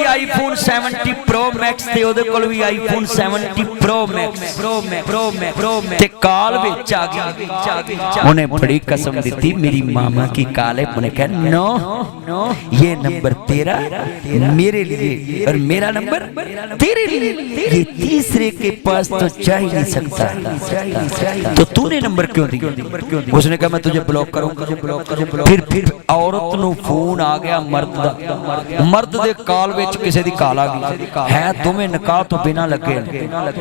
بھی آئی فون 70 پرو میکس تے او دے کول بھی آئی فون 70 پرو میکس تے کال وچ آ گئی انہیں بڑی قسم دیتی میری ماما کی کال ہے انہیں کہا نو یہ نمبر تیرا میرے لیے اور میرا نمبر تیرے لیے یہ تیسرے کے پاس تو جا ہی نہیں سکتا تو تو نے نمبر کیوں دی اس نے کہا میں تجھے بلاک کروں پھر عورت نو فون آ گیا مرد دے کال وچ کسے دی کال آ گئی ہے تمہیں نکاح تو بنا لگے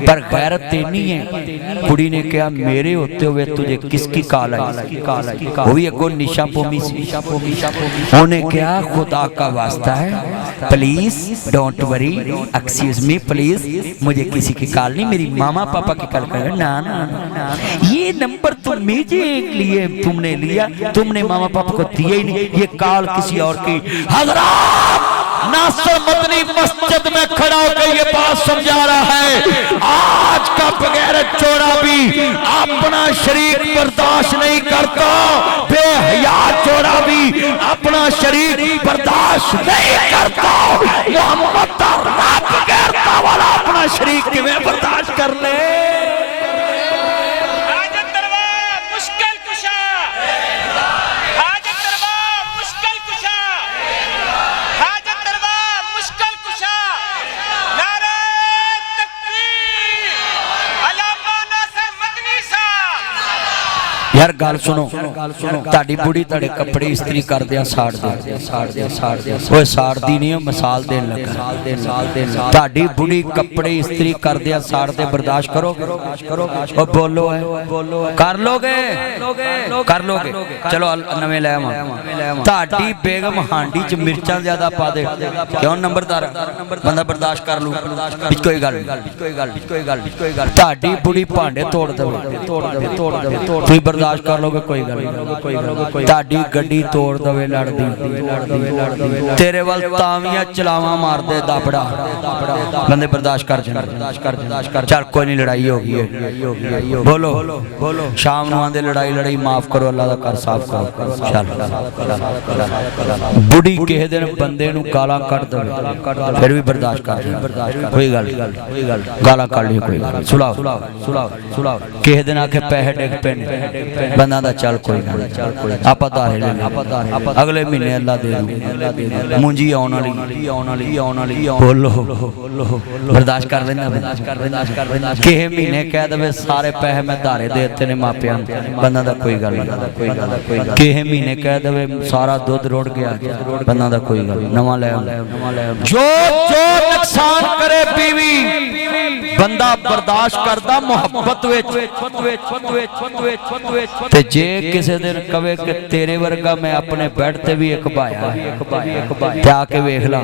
پر غیرت تینی ہے کڑی نے کہا میرے ہوتے ہوئے تجھے کس کی کال آئی وہ بھی اگو نشا پومی سی انہیں کہا خدا کا واسطہ ہے please don't worry excuse me please مجھے کسی کی کال نہیں میری ماما پاپا کی کال کر نا یہ نمبر تم مجھے لیے تم نے لیا تم نے ماما پاپا کو دیا ہی نہیں یہ کال کسی اور کی حضرات ناصر مدنی مسجد میں کھڑا ہو کے یہ بات سمجھا رہا ہے آج کا بغیر چوڑا بھی اپنا شریک برداشت نہیں کرتا بے حیا چوڑا بھی اپنا شریک برداشت نہیں کرتا محمد رب غیرتا والا اپنا شریک کی میں برداشت کر لے یار گال سنو تاڑی بڑی تاڑے کپڑے استری کر دیا ساڑ دیا وہ ساڑ دی نہیں ہے مثال دین لگا تاڑی بڑی کپڑے استری کر دیا ساڑ دے برداشت کرو اور بولو ہے کر لو گے چلو نوے لے ماں تاڑی بیگم ہانڈی چ مرچان زیادہ پا دے کیوں نمبر دار بندہ برداشت کر لوں بچ کوئی گل تاڑی بڑی پانڈے توڑ دے برداشت کر لو گے کوئی گل تاڑی گڑی توڑ دوے لڑ دی تیرے وال تاویاں چلاواں مار دے دابڑا بندے برداشت کر جن چل کوئی نہیں لڑائی ہوگی ہے بولو شام نو آندے لڑائی معاف کرو اللہ دا کر صاف کرو چل بڑی کہہ دن بندے نو گالاں کٹ دو پھر بھی برداشت کر جن کوئی گل گالاں کٹ لی کوئی گل سلاو کہہ دن آکے پہے ڈیک پین بندہ دا چل کوئی گا آپا دارے لے اگلے مہینے اللہ دے دوں مجھے آنا لی بولو برداشت کر لینا کہ مہینے کہہ دے سارے پہے میں دارے دیتے نے ماں پیان بندہ دا کوئی گل کہ مہینے کہہ دے سارا دودھ روڑ گیا بندہ دا کوئی گل نواں لے جو نقصان کرے بیوی بندہ برداشت کردہ محبت تے جے کسے دن کہے کہ تیرے ورگا میں اپنے بیٹھتے بھی ایک بایا تے آکے ویکھلا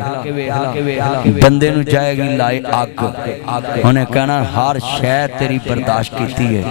بندے نو جائے گی لائی آگ انہیں کہنا ہر شے تیری برداشت کیتی ہے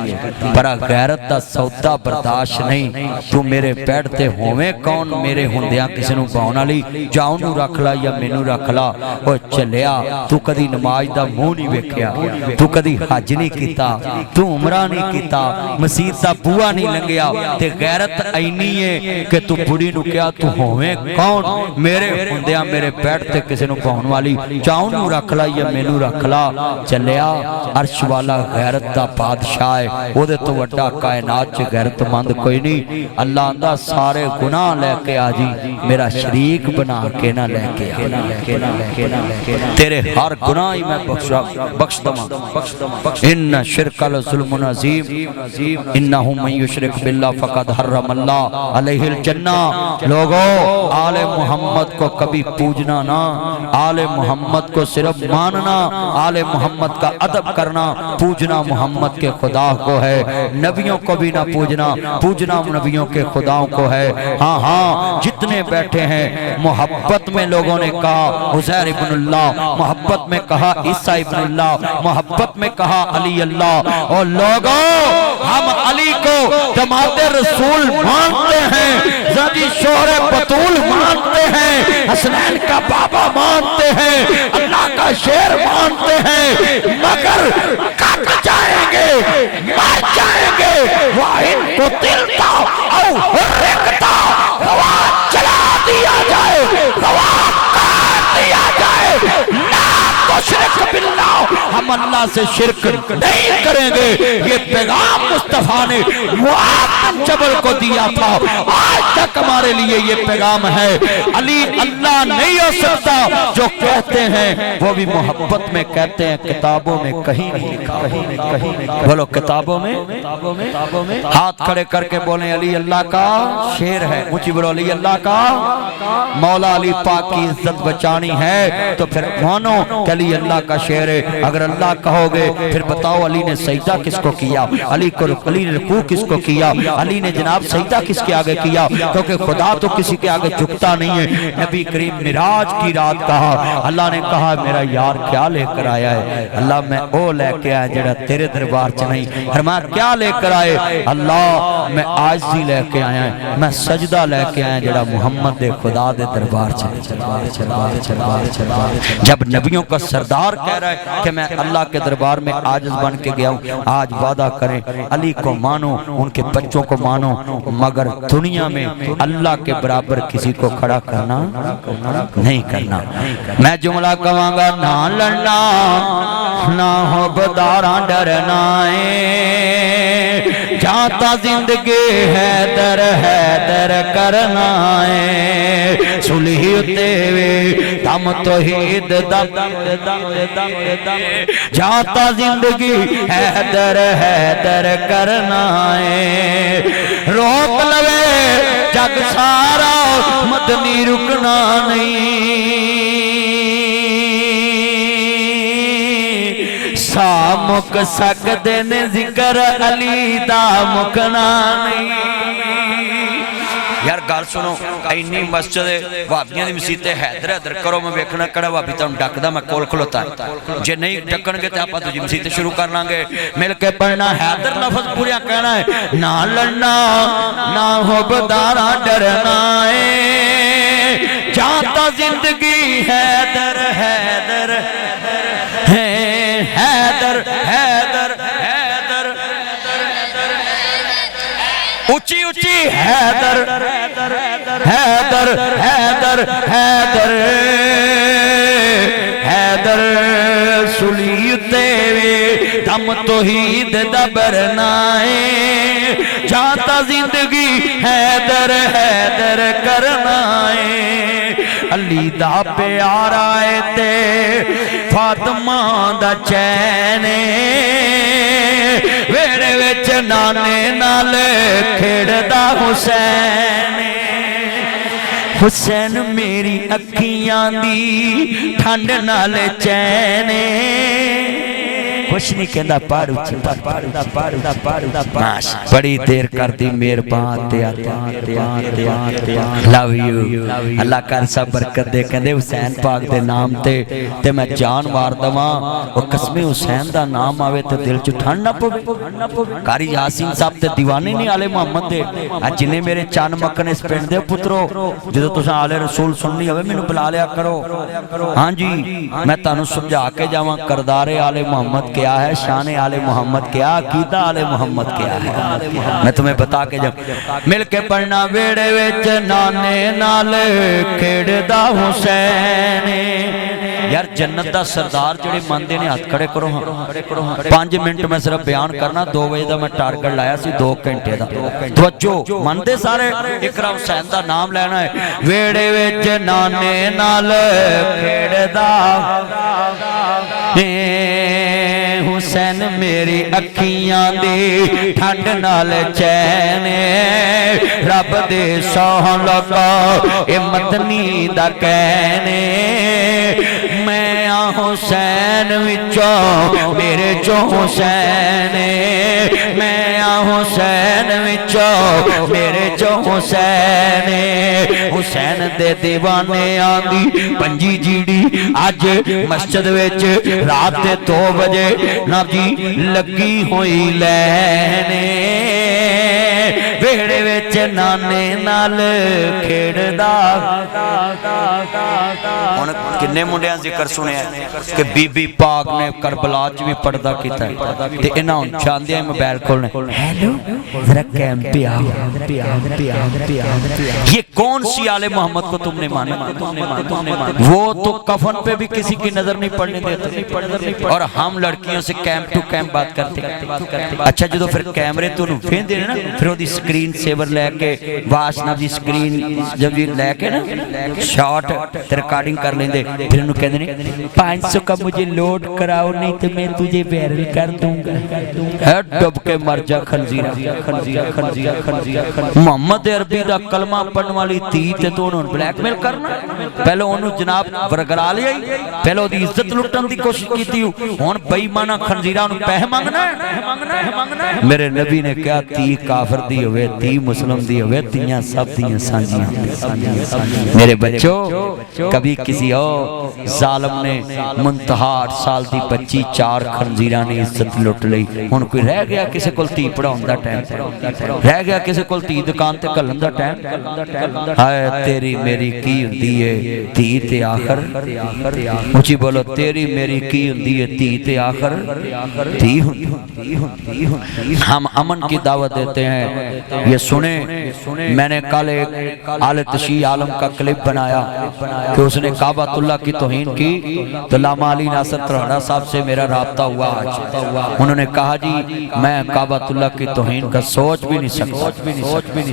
پر غیرت دا سودا برداشت نہیں تو میرے بیٹھتے ہوئے کون میرے ہندیاں کسی نو باؤنا لی جاؤں نو رکھلا یا مینو رکھلا وہ چلیا تو کدی نماز دا منہ نہیں ویکھیا تو کدی حج نہیں کیتا تو عمرہ نہیں کیتا مسیح دا بوا نہیں لنگیا تے غیرت اینی ہے کہ تو بڑی نو کیا تو ہوئے کون میرے ہندیاں میرے بیٹھتے کسی نو پہن والی چاہوں نو رکھلا یا مینو رکھلا چلیا عرش والا غیرت دا بادشاہ ہے وہ دے تو وڈا کائنات چے غیرت مند کوئی نہیں اللہ اندہ سارے گناہ لے کے آجی میرا شریک بنا کے نہ لے کے تیرے ہر گناہ ہی میں بخش دما ان شرک لظلم عظیم انہو من یشرک باللہ فقد حرم اللہ علیہ الجنہ لوگوں آل محمد کو کبھی پوجنا نہ آل محمد کو صرف ماننا آل محمد کا ادب کرنا پوجنا محمد کے خدا کو ہے نبیوں کو بھی نہ پوجنا نبیوں کے خداؤں کو ہے ہاں جتنے بیٹھے ہیں محبت میں لوگوں نے کہا عزیر ابن اللہ محبت میں کہا عیسیٰ ابن اللہ محبت میں کہا علی اللہ اور لوگوں ہم علی کو داماد رسول مانتے ہیں زادی شوہر بطول مانتے ہیں حسنین کا بابا مانتے ہیں اللہ کا شیر مانتے ہیں مگر کٹ جائیں گے مر جائیں گے وَإِن قُتِلْتَ أَوْ حُرِّقْتَ ہوا چلا دیا جائے ہوا کاٹ دیا جائے نشرک باللہ، ہم اللہ سے شرک نہیں کریں گے۔ یہ پیغام مصطفیٰ نے معاذ بن جبل کو دیا تھا، آج تک ہمارے لیے یہ پیغام ہے۔ علی اللہ نہیں ہو سکتا، جو کہتے ہیں وہ بھی محبت میں کہتے ہیں، کتابوں میں کہیں نہیں لکھا۔ بولو کتابوں میں، ہاتھ کھڑے کر کے بولیں علی اللہ کا شیر ہے، اونچی بولو علی اللہ کا، مولا علی پاک کی عزت بچانی ہے تو پھر مانو کہ علی اللہ کا شیر ہے۔ اگر اللہ کہو گے پھر بتاؤ علی نے سجدہ کس کو کیا، علی نے رکوع کس کو کیا، علی نے جناب سجدہ کس کے آگے کیا، کیونکہ خدا تو کسی کے آگے جھکتا نہیں ہے۔ نبی کریم معراج کی رات کہا، اللہ نے کہا میرا یار کیا لے کر آیا ہے؟ اللہ میں او لے کے آیا جڑا تیرے دربار چ نہیں۔ فرمایا کیا لے کر آئے؟ اللہ میں عاجزی لے کے آیا ہے، میں سجدہ لے کے آیا جڑا محمد دے خدا دے دربار چ۔ جب نبیوں کا سردار کہہ رہا ہے کہ میں اللہ کے دربار میں عاجز بن کے گیا ہوں، آج وعدہ کریں علی کو مانو، ان کے بچوں کو مانو، مگر دنیا میں اللہ کے برابر کسی کو کھڑا کرنا نہیں کرنا۔ میں جملہ کہاں گا، نہ لڑنا نہ ہو بداراں ڈرنا ہے، جاتا زندگی حیدر حیدر کرنا ہے، صلح تے دم توحید دم جاتا زندگی حیدر حیدر کرنا ہے، روک لوے جگ سارا مدنی رکنا نہیں، سامک سکدے نے ذکر علی دا مکنا نہیں۔ یار گال سنو، اینی مسجد وابیاں دی مسیتے حیدر حیدر کرو، میں بیکھنا کڑا وابی تاں ڈک دا میں کول کھلوتا ہے، جے نہیں ڈکن گے تے آپا تو جی مسیتے شروع کر لانگے، مل کے پڑھنا حیدر لفظ پوریا کہنا ہے، نہ لڑنا نہ ہو بدارا ڈرنا ہے، جاتا زندگی حیدر حیدر حیدر حیدر حیدر اچھی اچھی حیدر حیدر حیدر حیدر حیدر سلیتے وے دم توحید دبرنا ہے، جاتا زندگی حیدر حیدر کرنا ہے، علی دا پیارا ہے تے فاطمہ دا چین ویڑے وچ نانے نال کھڑدا حسین، حسین میری اکھیاں دی ٹھنڈ نال چین، کچھ نہیں کہندا پاڑ اچھی بڑی دیر کر دی مہربان تے لو یو اللہ کر سا برکت دے، کہندے حسین پاک دے نام تے میں جان مار دواں، او قسم حسین دا نام آوے تے دل چ ٹھنڈ نہ پوے۔ قاری یاسین صاحب تے دیوانے نہیں آلے محمد دے، جنے میرے چان مکن اس پنڈ دے پترو، جدو تساں آلے رسول سننی ہوئے مینوں بلا لیا کرو، ہاں جی میں تانوں سمجھا کے جاواں کردار آل محمد کیا ہے، شان آل محمد کیا، عقیدہ آل محمد کیا ہے، میں تمہیں بتا کے جب مل کے پڑھنا ویڑے وچ نانے نال کھڑدا حسین، یار جنت دا سردار جڑے مندے نے ہاتھ کھڑے کرو ہاں، 5 منٹ میں صرف بیان کرنا، 2 بجے دا میں ٹارگٹ لایا سی 2 گھنٹے دا، توجہ مندے سارے اقرا حسین دا نام لینا ہے، ویڑے وچ نانے نال کھڑدا حسین میری اکھیاں دی ٹھنڈ نال چین، رب دے سوہ لگا اے مدنی دا کہنے، میں حسین وچوں میرے چو حسین، میں حسین وچوں میرے چو حسین، حسین دے دیوانے آندی پنجی جیڑی آج مسجد وچ رات 2 بجے نا جی لگی ہوئی لینے، ویڑے وچ نانے نال کھڑدا ہن کنے منڈیاں ذکر سنیا کہ بی بی پاک نے کربلا چ بھی پردہ کیتا ہے تے انہاں ہن چاندے موبائل کھولنے ہیلو ذرا کیم پہ آؤ یہ کون سی آل محمد کو تم نے مانا وہ تو کفن پہ بھی کسی کی نظر نہیں پڑنے دیتے اور ہم لڑکیوں سے کیمپ ٹو کیمپ بات کرتے اچھا جدو پھر کیمرے تو انہوں پھین دینے نا پھر وہ دی سکرین سیور لے کے واش نا دی سکرین جب یہ لے کے نا شارٹ ریکارڈنگ کر لیں دے پھر انہوں کہہ دینے 500 کا مجھے لوڈ کراؤ نہیں تو میں تجھے ویرل کر دوں گا ڈب کے مر جا خنزیرہ محمد عربی دا کلمہ پڑھنے والی تھی تے تو انہوں بلیک میل کرنا پہلے انہوں جناب ورگرا لیا پہلے وہ دی عزت لٹن دی کوشش کی تھی ہون بئی مانا خنزیرہ انہوں پہ مانگنا ہے میرے نبی نے کہا تی کافر دی ہوئے تی مسلم دی ہوئے تیاں سب تیاں سانجیاں میرے بچوں کبھی کسی اور ظالم نے منتہا 8 سال دی بچی 4 خنزیرہ نے عزت لٹ لئی ان کوئی رہ گیا کسی کل تی پڑا ہوندہ ٹائم رہ گیا کسی کل تی دکان تے کل ہوندہ ٹائم ہائے تیری میری کی ہوندی ہے تی تے آخر مجھے بولو تیری میری کی ہوندی ہے تی تے آخر تی ہوندی ہم امن کی دعوت دیتے ہیں یہ سنیں میں نے کل ایک آل تشیع عالم کا کلپ بنایا کہ اس نے کعبۃ اللہ کی توہین کی تو علامہ علی ناصر ترہڑا صاحب سے میرا رابطہ ہوا آج انہوں نے کہا جی میں کعبۃ اللہ کی توہین کا سوچ بھی نہیں سکتا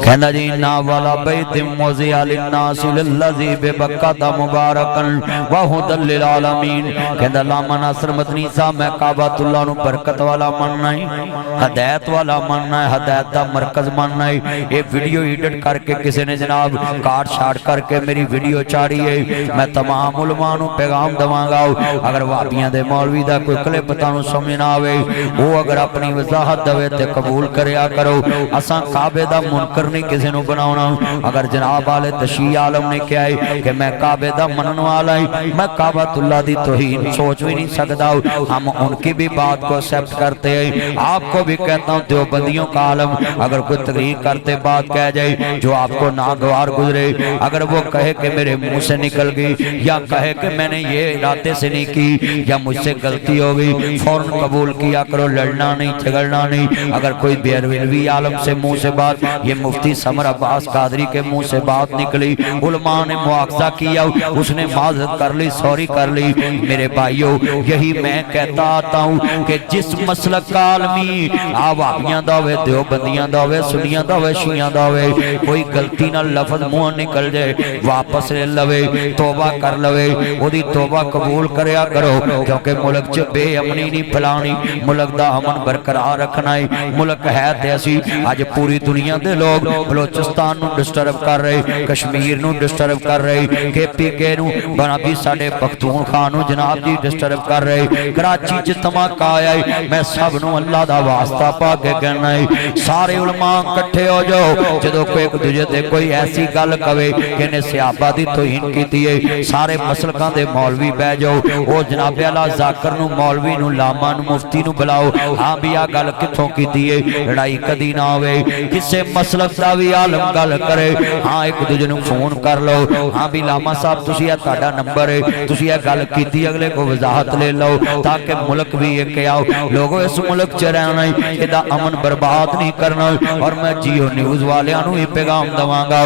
کہنا جی نا والا بیت موضع للناس للذی ببکۃ مبارکن وہدی للعالمین کہنا علامہ ناصر مدنی صاحب میں کعبۃ اللہ نو برکت والا مننا ہے ہدایت والا مننا ہے ہدایت دا مرکز مننا ہے یہ ویڈیو ایڈٹ کر کے کسی نے جناب کارڈ شارٹ کر کے میری ویڈیو چاڑی ہے میں تمام علماء نو پیغام دواں گا اگر وہابیاں دے مولوی دا کوئی کلپ تانوں سمجھ نہ آوے وہ اگر اپنی وضاحت دے تے قبول کریا کرو اساں کعبے دا منکر نہیں کسی نو بناونا اگر جناب آل تشیع عالم نے کہا ہے کہ میں کعبے دا منن والا ہوں میں کعبۃ اللہ دی توہین سوچ بھی نہیں سکتا ہم ان کی بھی بات کو ایکسپٹ کرتے ہیں آپ کو بھی کہتا ہوں دیوبندیوں کا عالم اگر کوئی تقریر کرتے بات کہہ جائے جو آپ کو ناگوار گزرے اگر وہ کہے کہ میرے منہ سے نکل گئی یا کہے کہ میں نے یہ ارادے سے نہیں کی یا مجھ سے غلطی ہو گئی فوراً قبول کیا کرو لڑنا نہیں جھگڑنا نہیں اگر کوئی بیروی عالم سے منہ سے بات یہ مفتی سمر عباس قادری کے منہ سے بات نکلی علماء نے مواخذہ کیا اس نے معذرت کر لی سوری کر لی میرے بھائیو یہی میں کہتا آتا ہوں کہ جس مسلک کا عالمی وہابیاں دا ہوئے دیوبندیاں دا ہوئے سنیاں دا ہوئے شیعاں دا ہوئے کوئی غلطی نہ لفظ منہ نکل جائے واپس لے لوے توبہ کر لوے وہ دی توبہ قبول کریا کرو کیونکہ ملک چ بے امنی نہیں پھلانی ملک دا امن برقرار رکھنا ہے ملک ہے تے اسی آج پوری دنیا دے لوگ بلوچستان نو ڈسٹرب کر رہے کشمیر نو ڈسٹرب کر رہے کے پی کے نو بنا بھی ساڑے پختونخوا نو جناب جی ڈسٹرب کر رہے کراچی چ دھماکہ آیا ہے میں سب نو اللہ دا واسطہ پا کے کہنا ہے سارے علماء کٹھے ہو جاؤ جدو کوئی ایک دوجے تے کوئی ایسی گل کہے کہ نے صحابہ دی توہین کیتی ہے سارے مسلکاں دے مولوی بہ جاؤ او جناب اعلی ذاکر نو مولوی نو لاما نو مفتی نو بلاؤ ہاں بھی آ گل کتھوں کیتی ہے لڑائی کدی نہ ہوئے کسے مسلک دا بھی عالم گل کرے ہاں ایک دوجے نو فون کر لو ہاں بھی لاما صاحب تسی یہ تہاڈا نمبر ہے تسی یہ گل کیتی اگلے کو وضاحت لے لو تاکہ ملک بھی یہ کہ آؤ لوگوں اس ملک چ رہنا ہے کہ دا امن برباد نہیں کرنا اور میں جیو نیوز والیاں نو یہ پیغام دواں گا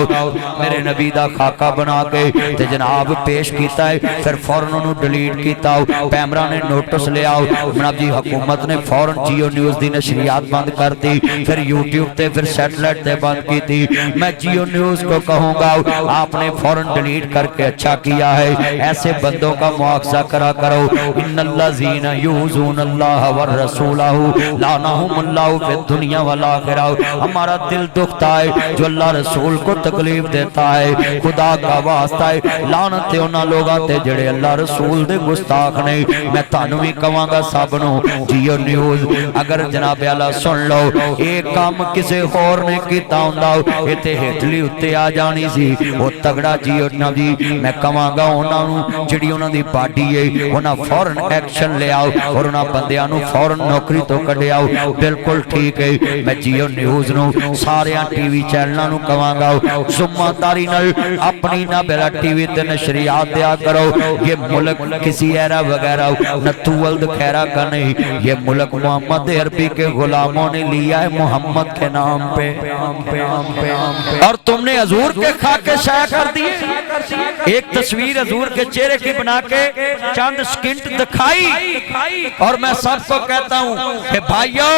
میرے نبی دا خاکہ بنا کے تے جناب پیش کیتا ہے پھر فوراً انہوں ڈیلیٹ کیتا پیمرا نے نوٹس لے آؤ جناب جی حکومت نے فوراً جیو نیوز دی نشریات بند کر دی پھر یوٹیوب تے پھر سیٹلائٹ تے بند کی تھی میں جیو نیوز کو کہوں گا آپ نے فوراً ڈیلیٹ کر کے اچھا کیا ہے ایسے بندوں کا مواخذہ کرا کرو ان الذین یؤذون اللہ والرسولہ لعنہم اللہ فی الدنیا والآخرہ ہمارا دل دکھتا ہے جو اللہ رسول کو تکلیف دیتا ہے خدا کا واسطہ ہے لعنت تے انہاں لوگاں تے جڑے اللہ رسول دے گستاخ نے میں تانوں وی کہاں گا سب نو جیو نیوز اگر جناب اعلی سن لو ایک کام کسے ہور نے کیتا ہوندا ایتھے ہٹلی اُتے آ جانی سی او تگڑا جیو جی میں کہاں گا انہاں نو جڑی انہاں دی پارٹی ہے انہاں فورن ایکشن لے آؤ اور انہاں بندیاں نو فورن نوکری تو کڈے آؤ بالکل ٹھیک ہے میں جیو نیوز نو سارے ٹی وی چینلاں نو کہاں گا ذمہ داری نال اپنی نہ بیلا ٹی وی تے نشریات یاد دیا کرو یہ ملک کسی ایرا وغیرہ نتو ولد خیرہ کا نہیں، یہ ملک محمد عربی کے غلاموں نے لیا ہے محمد کے نام پہ، اور تم نے حضور کے خاکے شائع کر دیے۔ ایک تصویر حضور کے چہرے کی بنا کے چند سکنٹ دکھائی، اور میں سب کو کہتا ہوں کہ بھائیو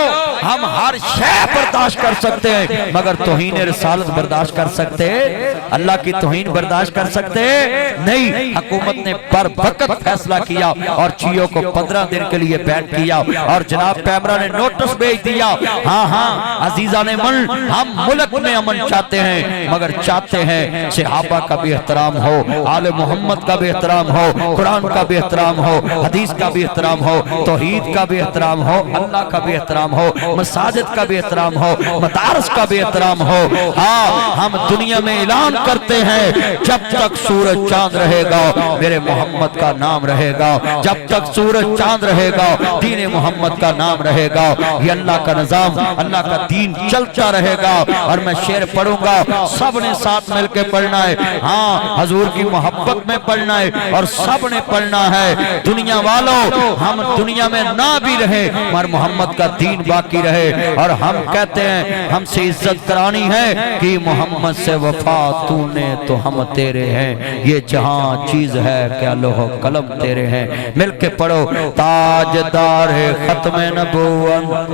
ہم ہر شے برداشت کر سکتے ہیں مگر توہین رسالت برداشت کر سکتے ہیں؟ اللہ کی توہین برداشت کر سکتے ہیں؟ نہیں۔ حکومت نے پر وقت فیصلہ کیا اور چیوں کو 15 دن کے لیے بین کیا، اور جناب پیمرا نے نوٹس بھیج دیا، ہاں عزیزان من ہم ملک میں امن چاہتے ہیں مگر چاہتے ہیں صحابہ کا بھی احترام ہو، آل محمد کا بھی احترام ہو، قرآن کا بھی احترام ہو، حدیث کا بھی احترام ہو، توحید کا بھی احترام ہو، اللہ کا بھی احترام ہو، مساجد کا بھی احترام ہو، مدارس کا بھی احترام ہو۔ ہاں ہم دنیا میں اعلان کرتے ہیں جب تک سورج چاند رہے گا میرے محمد کا نام رہے گا، جب تک سورج چاند رہے گا دین محمد کا نام رہے گا، یہ اللہ کا نظام، اللہ کا دین چلتا رہے گا۔ اور میں شعر پڑھوں گا، سب نے ساتھ مل کے پڑھنا ہے، ہاں حضور کی محبت میں پڑھنا ہے اور سب نے پڑھنا ہے۔ دنیا والوں ہم دنیا میں نہ بھی رہے مگر محمد کا دین باقی رہے، اور ہم کہتے ہیں ہم سے عزت کرانی ہے کہ محمد سے وفا تو نے تو ہم تیرے ہیں، یہ جہاں چیز ہے کیا لوح و قلم تیرے ہیں۔ مل کے پڑھو، تاجدار ختم نبوت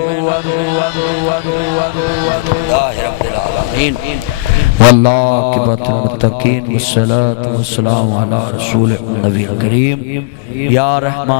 والعاقبۃ للمتقین والصلاۃ والسلام علی رسول النبی الکریم۔ یا رحمان